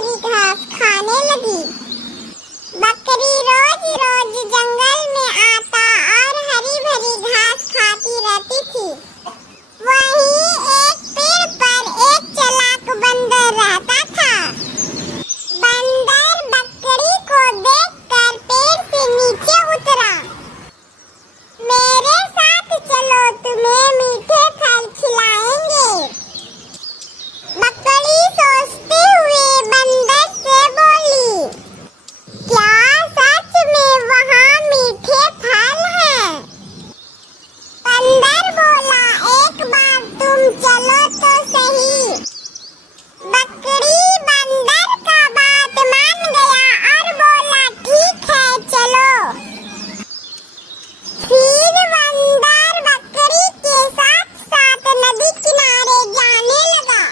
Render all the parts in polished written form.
भरी घास खाने लगी। बकरी रोज रोज जंगल में आता और हरी भरी घास खाती रहती थी। वहीं एक पेड़ पर एक चालाक बंदर रहता था। बंदर बकरी को देखकर पेड़ से नीचे उतरा। मेरे साथ चलो, तुम्हें मीठे फल खिलाएंगे। बकरी सोचते हुए बंदर से बोली, क्या सच में वहाँ मीठे फल हैं? बंदर बोला, एक बार तुम चलो तो सही। बकरी बंदर का बात मान गया और बोला, ठीक है चलो। फिर बंदर बकरी के साथ साथ नदी किनारे जाने लगा।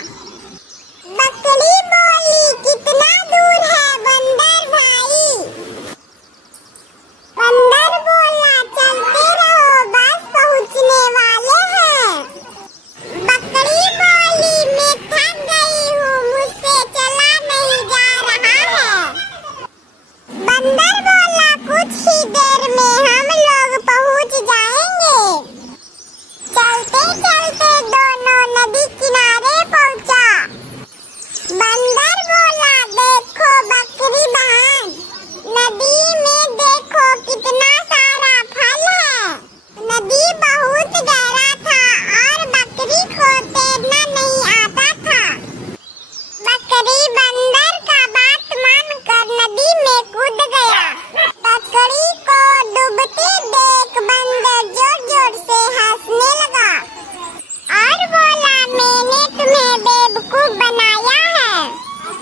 बकरी बोली, कितना दूर है बंदर भाई? बंदर बोला, चलते रहो, बस पहुँचने वाले हैं। बकरी बोली, मैं थक गई हूँ, मुझसे चला नहीं जा रहा है। बंदर बोला, कुछ ही देर में हम लोग पहुँच जाएंगे। चलते चलते दोनों नदी किनारे पहुँचा। बंदर बोला, देखो बकरी बहन, नदी में देखो कितना सारा फल है। नदी बहुत गहरा था और बकरी को तैरना नहीं आता था। बकरी बंदर का बात मानकर नदी में कूद गया। बकरी को डूबते देख बंदर जोर जोर से हंसने लगा और बोला, मैंने तुम्हें बेवकूफ बनाया है।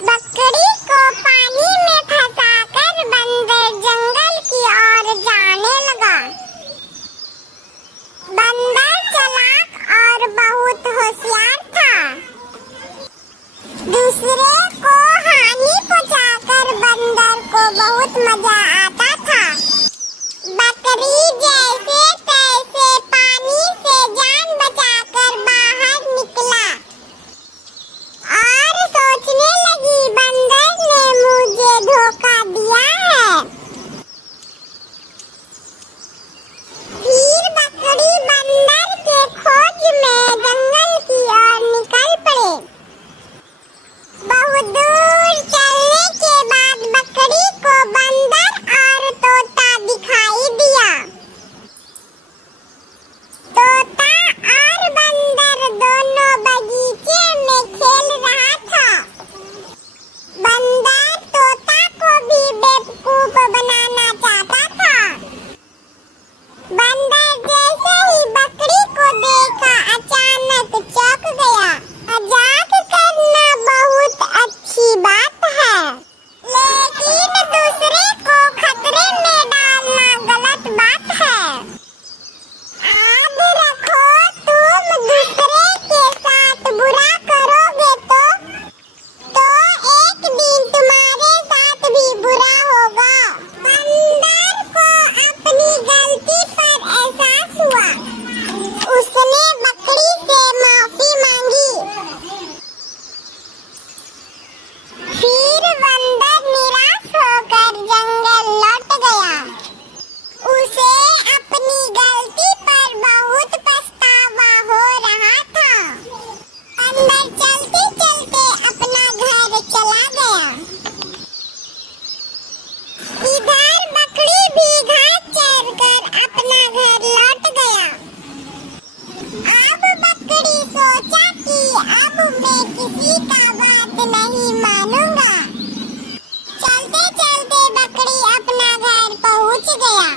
बकरी को पानी में फंसाकर बंदर जंगल की ओर जाने लगा। बंदर चालाक और बहुत होशियार था। दूसरे को हानि पहुंचाकर बंदर को बहुत मजा आता था। बकरी जैसे तैसे पानी से जान बचाकर बाहर निकला और सोचने लगी, बंदर ने मुझे धोखा दिया है। फिर बकरी बंदर के खोज में जंगल की ओर निकल पड़े। बहुत दूर चलने के बाद बकरी को बंदर और तोता दिखाई दिया। तोता और बंदर दोनों बगीचे में खेल रहा था। बंदर तोता को भी बेवकूफ बनाना चाहता था। बंदर जैसे ही बकरी को देखा अचानक चौंक गया। मजाक करना बहुत अच्छी बात है, लेकिन दूसरे को खतरे में डालना गलत बात है। याद रखो, तुम दूसरे के साथ बुरा करोगे तो एक दिन तुम्हारे साथ भी बुरा होगा। बंदर को अपनी गलती पर एहसास हुआ। उसने बकरी से माफी मांगी। फिर बंदर निराश होकर जंगल लौट गया। उसे अपनी गलती पर बहुत पछतावा हो रहा था। बंदर चलते चलते अपना घर चला गया। इधर बकरी भी घास चरकर अपना घर लौट गया। अब बकरी सोचा कि अब मैं किसी का बात नहीं मानूंगा। चलते चलते बकरी अपना घर पहुंच गया।